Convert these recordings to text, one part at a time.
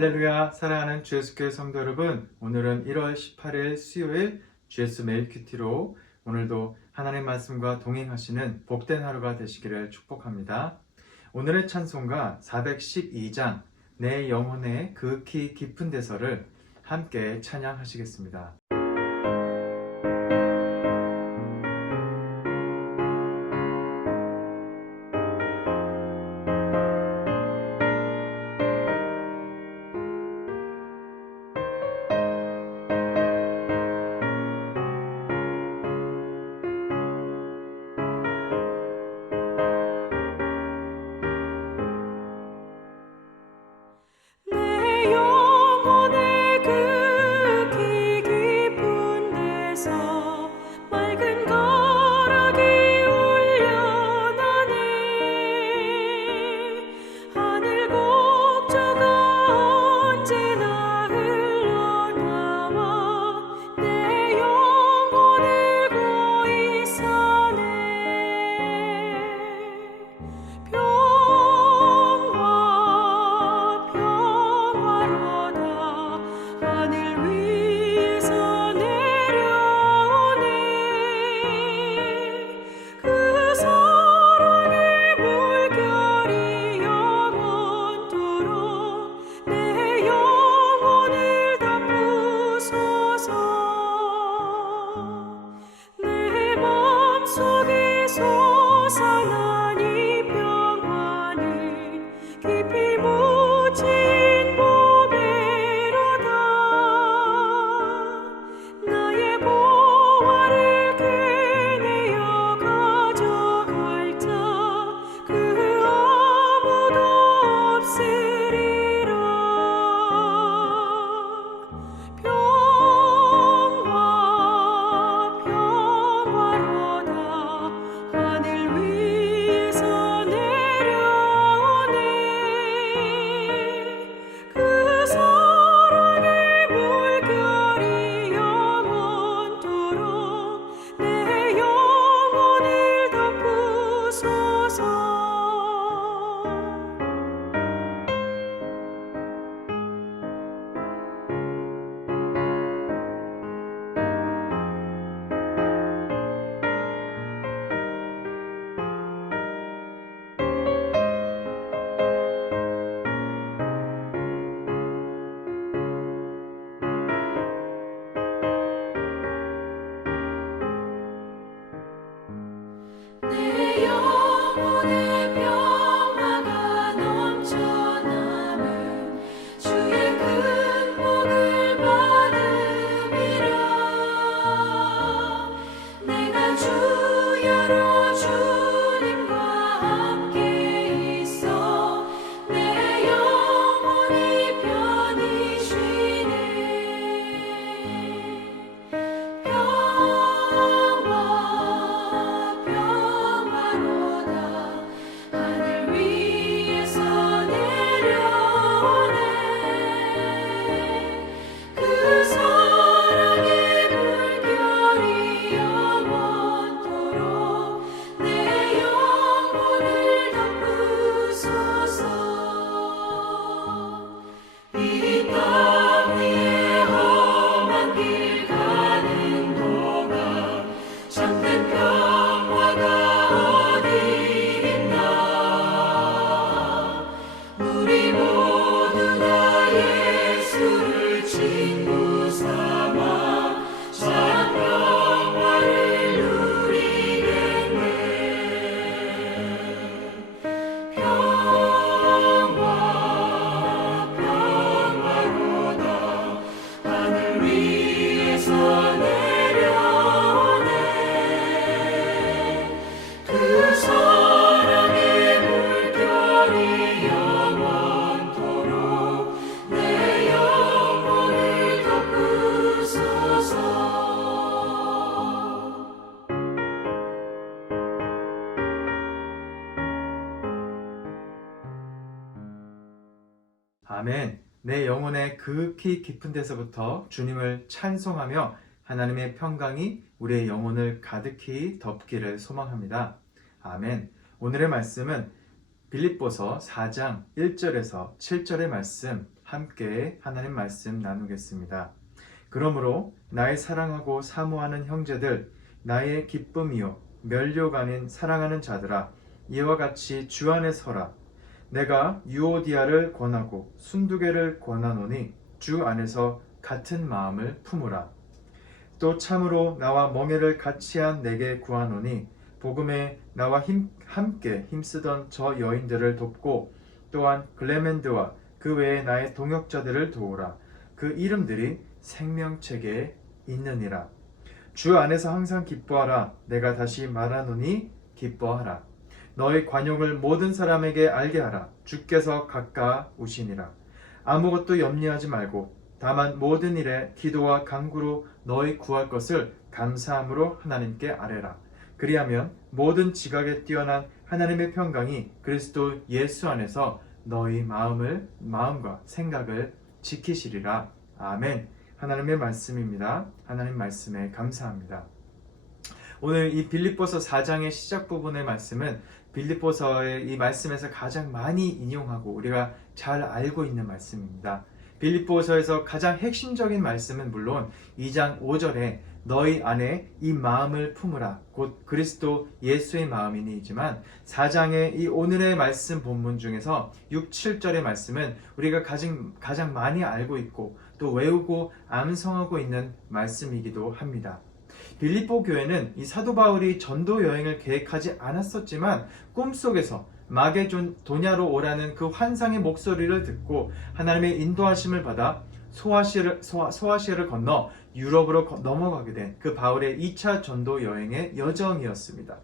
할렐루야 사랑하는 주 예수교회 성도 여러분 오늘은 1월 18일 수요일 주 예수 메일 큐티로 오늘도 하나님 말씀과 동행하시는 복된 하루가 되시기를 축복합니다. 오늘의 찬송가 412장 내 영혼의 극히 깊은 대서를 함께 찬양하시겠습니다. 깊이 깊은 데서부터 주님을 찬송하며 하나님의 평강이 우리의 영혼을 가득히 덮기를 소망합니다. 아멘. 오늘의 말씀은 빌립보서 4장 1절에서 7절의 말씀 함께 하나님 말씀 나누겠습니다. 그러므로 나의 사랑하고 사모하는 형제들 나의 기쁨이요 멸욕 아닌 사랑하는 자들아 이와 같이 주 안에 서라 내가 유오디아를 권하고 순두개를 권하노니 주 안에서 같은 마음을 품으라. 또 참으로 나와 멍에를 같이한 내게 구하노니 복음에 나와 힘, 함께 힘쓰던 저 여인들을 돕고 또한 글레멘드와 그 외에 나의 동역자들을 도우라. 그 이름들이 생명책에 있느니라. 주 안에서 항상 기뻐하라. 내가 다시 말하노니 기뻐하라. 너의 관용을 모든 사람에게 알게 하라. 주께서 가까우시니라. 아무것도 염려하지 말고 다만 모든 일에 기도와 간구로 너희 구할 것을 감사함으로 하나님께 아뢰라. 그리하면 모든 지각에 뛰어난 하나님의 평강이 그리스도 예수 안에서 너희 마음을 마음과 생각을 지키시리라. 아멘. 하나님의 말씀입니다. 하나님 말씀에 감사합니다. 오늘 이 빌립보서 4장의 시작 부분의 말씀은 빌립보서의 이 말씀에서 가장 많이 인용하고 우리가 잘 알고 있는 말씀입니다. 빌립보서에서 가장 핵심적인 말씀은 물론 2장 5절에 너희 안에 이 마음을 품으라 곧 그리스도 예수의 마음이니이지만 4장의 이 오늘의 말씀 본문 중에서 6, 7절의 말씀은 우리가 가장, 가장 많이 알고 있고 또 외우고 암송하고 있는 말씀이기도 합니다. 빌립보 교회는 이 사도 바울이 전도 여행을 계획하지 않았었지만 꿈속에서 마게존 도냐로 오라는 그 환상의 목소리를 듣고 하나님의 인도하심을 받아 소아시를 소아, 소아시를 건너 유럽으로 거- 넘어가게 된 그 바울의 2차 전도 여행의 여정이었습니다.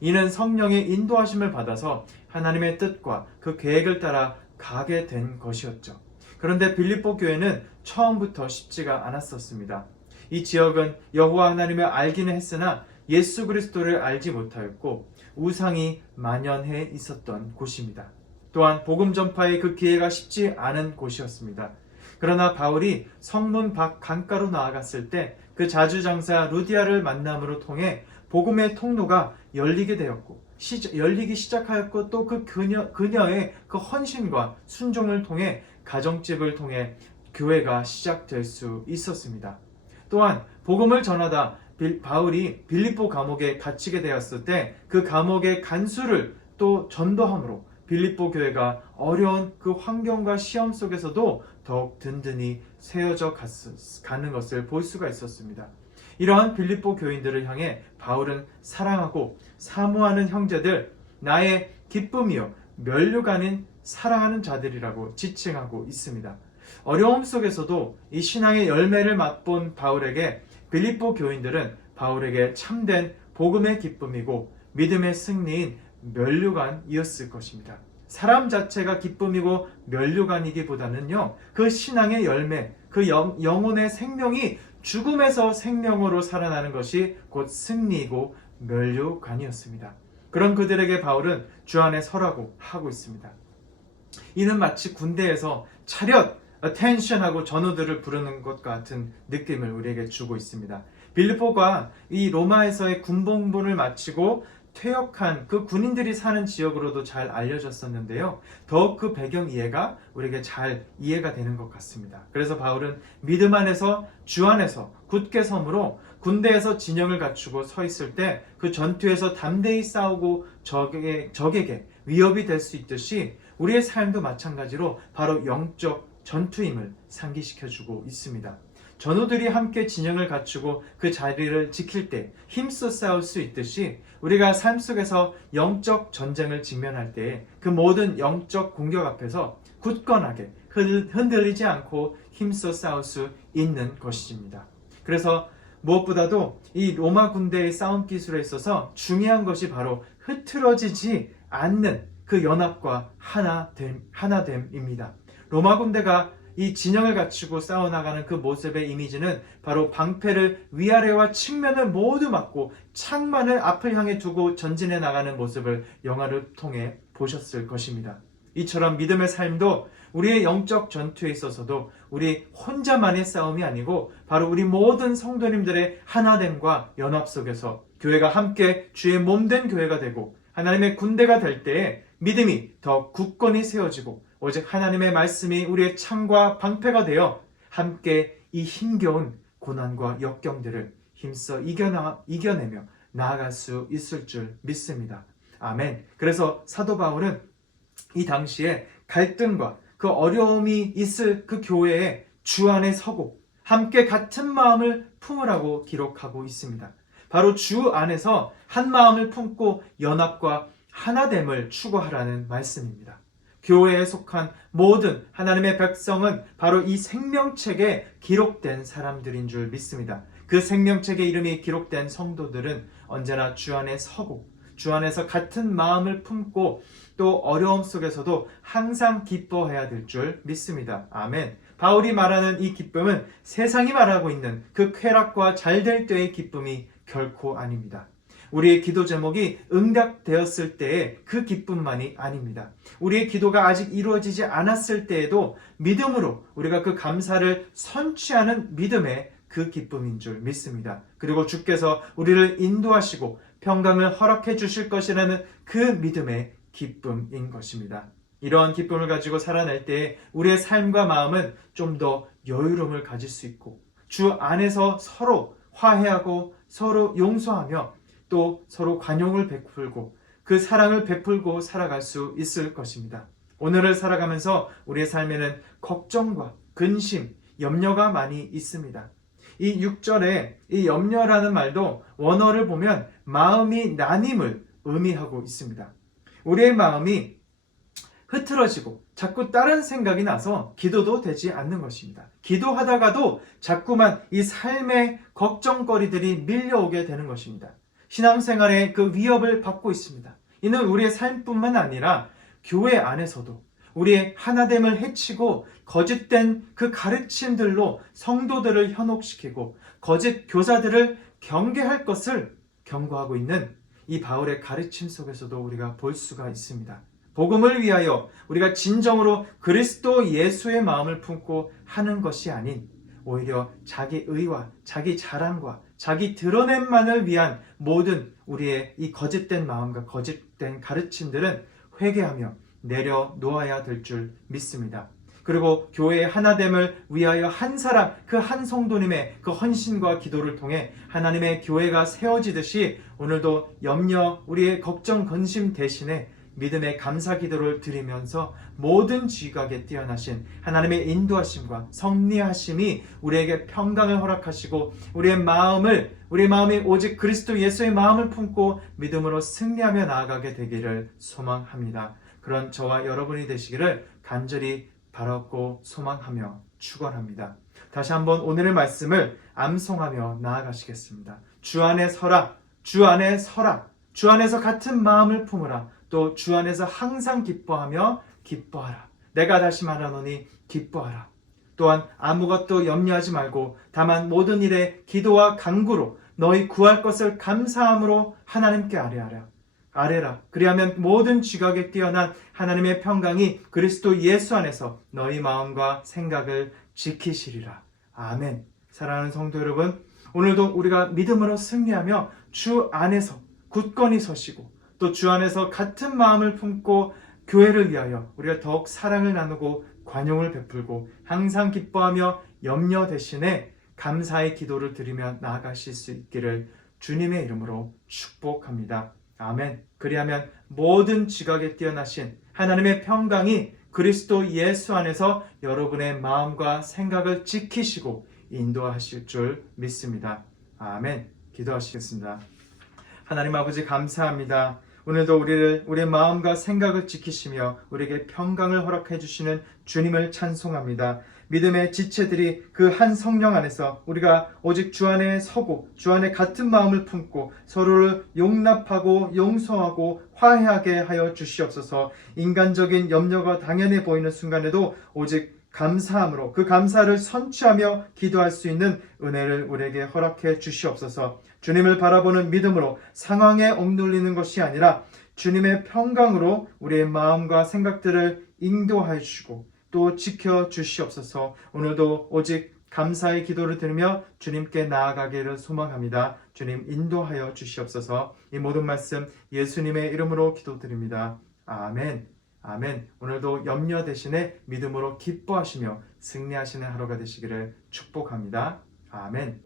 이는 성령의 인도하심을 받아서 하나님의 뜻과 그 계획을 따라 가게 된 것이었죠. 그런데 빌립보 교회는 처음부터 쉽지가 않았었습니다. 이 지역은 여호와 하나님을 알기는 했으나 예수 그리스도를 알지 못하였고 우상이 만연해 있었던 곳입니다. 또한 복음 전파의 그 기회가 쉽지 않은 곳이었습니다. 그러나 바울이 성문 밖 강가로 나아갔을 때 그 자주장사 루디아를 만남으로 통해 복음의 통로가 열리게 되었고 시- 열리기 시작하였고 또 그 그녀, 그녀의 그 헌신과 순종을 통해 가정집을 통해 교회가 시작될 수 있었습니다. 또한 복음을 전하다 빌- 바울이 빌립보 감옥에 갇히게 되었을 때 그 감옥의 간수를 또 전도함으로 빌립보 교회가 어려운 그 환경과 시험 속에서도 더욱 든든히 세워져 갔, 가는 것을 볼 수가 있었습니다. 이러한 빌립보 교인들을 향해 바울은 사랑하고 사모하는 형제들 나의 기쁨이요 멸류관인 사랑하는 자들이라고 지칭하고 있습니다. 어려움 속에서도 이 신앙의 열매를 맛본 바울에게 빌립보 교인들은 바울에게 참된 복음의 기쁨이고 믿음의 승리인 멸류관이었을 것입니다. 사람 자체가 기쁨이고 멸류관이기보다는요, 그 신앙의 열매, 그 영, 영혼의 생명이 죽음에서 생명으로 살아나는 것이 곧 승리이고 멸류관이었습니다. 그런 그들에게 바울은 주 안에 서라고 하고 있습니다. 이는 마치 군대에서 차렷, 텐션하고 전우들을 부르는 것 같은 느낌을 우리에게 주고 있습니다. 빌리포가 이 로마에서의 군복무를 마치고 퇴역한 그 군인들이 사는 지역으로도 잘 알려졌었는데요. 더욱 그 배경 이해가 우리에게 잘 이해가 되는 것 같습니다. 그래서 바울은 믿음 안에서 주 안에서 굳게 섬으로 군대에서 진영을 갖추고 서 있을 때 그 전투에서 담대히 싸우고 적에게, 적에게 위협이 될 수 있듯이 우리의 삶도 마찬가지로 바로 영적 전투임을 상기시켜주고 있습니다. 전우들이 함께 진영을 갖추고 그 자리를 지킬 때 힘써 싸울 수 있듯이 우리가 삶 속에서 영적 전쟁을 직면할 때 그 모든 영적 공격 앞에서 굳건하게 흔- 흔들리지 않고 힘써 싸울 수 있는 것입니다. 그래서 무엇보다도 이 로마 군대의 싸움 기술에 있어서 중요한 것이 바로 흐트러지지 않는 그 연합과 하나됨, 하나됨입니다. 로마 군대가 이 진영을 갖추고 싸워나가는 그 모습의 이미지는 바로 방패를 위아래와 측면을 모두 막고 창만을 앞을 향해 두고 전진해 나가는 모습을 영화를 통해 보셨을 것입니다. 이처럼 믿음의 삶도 우리의 영적 전투에 있어서도 우리 혼자만의 싸움이 아니고 바로 우리 모든 성도님들의 하나됨과 연합 속에서 교회가 함께 주의 몸된 교회가 되고 하나님의 군대가 될 때에 믿음이 더 굳건히 세워지고 오직 하나님의 말씀이 우리의 창과 방패가 되어 함께 이 힘겨운 고난과 역경들을 힘써 이겨나, 이겨내며 나아갈 수 있을 줄 믿습니다. 아멘. 그래서 사도 바울은 이 당시에 갈등과 그 어려움이 있을 그 교회에 주 안에 서고 함께 같은 마음을 품으라고 기록하고 있습니다. 바로 주 안에서 한 마음을 품고 연합과 하나됨을 추구하라는 말씀입니다. 교회에 속한 모든 하나님의 백성은 바로 이 생명책에 기록된 사람들인 줄 믿습니다. 그 생명책의 이름이 기록된 성도들은 언제나 주 안에 서고 주 안에서 같은 마음을 품고 또 어려움 속에서도 항상 기뻐해야 될 줄 믿습니다. 아멘. 바울이 말하는 이 기쁨은 세상이 말하고 있는 그 쾌락과 잘 될 때의 기쁨이 결코 아닙니다. 우리의 기도 제목이 응답되었을 때의 그 기쁨만이 아닙니다. 우리의 기도가 아직 이루어지지 않았을 때에도 믿음으로 우리가 그 감사를 선취하는 믿음의 그 기쁨인 줄 믿습니다. 그리고 주께서 우리를 인도하시고 평강을 허락해 주실 것이라는 그 믿음의 기쁨인 것입니다. 이러한 기쁨을 가지고 살아낼 때에 우리의 삶과 마음은 좀 더 여유로움을 가질 수 있고 주 안에서 서로 화해하고 서로 용서하며 또 서로 관용을 베풀고 그 사랑을 베풀고 살아갈 수 있을 것입니다. 오늘을 살아가면서 우리의 삶에는 걱정과 근심, 염려가 많이 있습니다. 이 6절에 이 염려라는 말도 원어를 보면 마음이 나님을 의미하고 있습니다. 우리의 마음이 흐트러지고 자꾸 다른 생각이 나서 기도도 되지 않는 것입니다. 기도하다가도 자꾸만 이 삶의 걱정거리들이 밀려오게 되는 것입니다. 신앙생활에 그 위협을 받고 있습니다. 이는 우리의 삶뿐만 아니라 교회 안에서도 우리의 하나됨을 해치고 거짓된 그 가르침들로 성도들을 현혹시키고 거짓 교사들을 경계할 것을 경고하고 있는 이 바울의 가르침 속에서도 우리가 볼 수가 있습니다. 복음을 위하여 우리가 진정으로 그리스도 예수의 마음을 품고 하는 것이 아닌 오히려 자기 의와 자기 자랑과 자기 드러냄만을 위한 모든 우리의 이 거짓된 마음과 거짓된 가르침들은 회개하며 내려놓아야 될 줄 믿습니다. 그리고 교회의 하나됨을 위하여 한 사람, 그 한 성도님의 그 헌신과 기도를 통해 하나님의 교회가 세워지듯이 오늘도 염려, 우리의 걱정, 근심 대신에 믿음의 감사 기도를 드리면서 모든 지각에 뛰어나신 하나님의 인도하심과 섭리하심이 우리에게 평강을 허락하시고 우리의 마음을 우리의 마음이 오직 그리스도 예수의 마음을 품고 믿음으로 승리하며 나아가게 되기를 소망합니다. 그런 저와 여러분이 되시기를 간절히 바랐고 소망하며 축원합니다. 다시 한번 오늘의 말씀을 암송하며 나아가시겠습니다. 주 안에 서라, 주 안에 서라, 주 안에서 같은 마음을 품으라. 또 주 안에서 항상 기뻐하며 기뻐하라. 내가 다시 말하노니 기뻐하라. 또한 아무것도 염려하지 말고 다만 모든 일에 기도와 간구로 너희 구할 것을 감사함으로 하나님께 아뢰하라. 아뢰라. 그리하면 모든 지각에 뛰어난 하나님의 평강이 그리스도 예수 안에서 너희 마음과 생각을 지키시리라. 아멘. 사랑하는 성도 여러분, 오늘도 우리가 믿음으로 승리하며 주 안에서 굳건히 서시고 또 주 안에서 같은 마음을 품고 교회를 위하여 우리가 더욱 사랑을 나누고 관용을 베풀고 항상 기뻐하며 염려 대신에 감사의 기도를 드리며 나아가실 수 있기를 주님의 이름으로 축복합니다. 아멘. 그리하면 모든 지각에 뛰어나신 하나님의 평강이 그리스도 예수 안에서 여러분의 마음과 생각을 지키시고 인도하실 줄 믿습니다. 아멘. 기도하시겠습니다. 하나님 아버지 감사합니다. 오늘도 우리를 우리의 마음과 생각을 지키시며 우리에게 평강을 허락해 주시는 주님을 찬송합니다. 믿음의 지체들이 그 한 성령 안에서 우리가 오직 주 안에 서고 주 안에 같은 마음을 품고 서로를 용납하고 용서하고 화해하게 하여 주시옵소서. 인간적인 염려가 당연해 보이는 순간에도 오직 감사함으로 그 감사를 선취하며 기도할 수 있는 은혜를 우리에게 허락해 주시옵소서. 주님을 바라보는 믿음으로 상황에 억눌리는 것이 아니라 주님의 평강으로 우리의 마음과 생각들을 인도하여 주시고 또 지켜 주시옵소서. 오늘도 오직 감사의 기도를 들으며 주님께 나아가기를 소망합니다. 주님 인도하여 주시옵소서. 이 모든 말씀 예수님의 이름으로 기도드립니다. 아멘. 아멘. 오늘도 염려 대신에 믿음으로 기뻐하시며 승리하시는 하루가 되시기를 축복합니다. 아멘.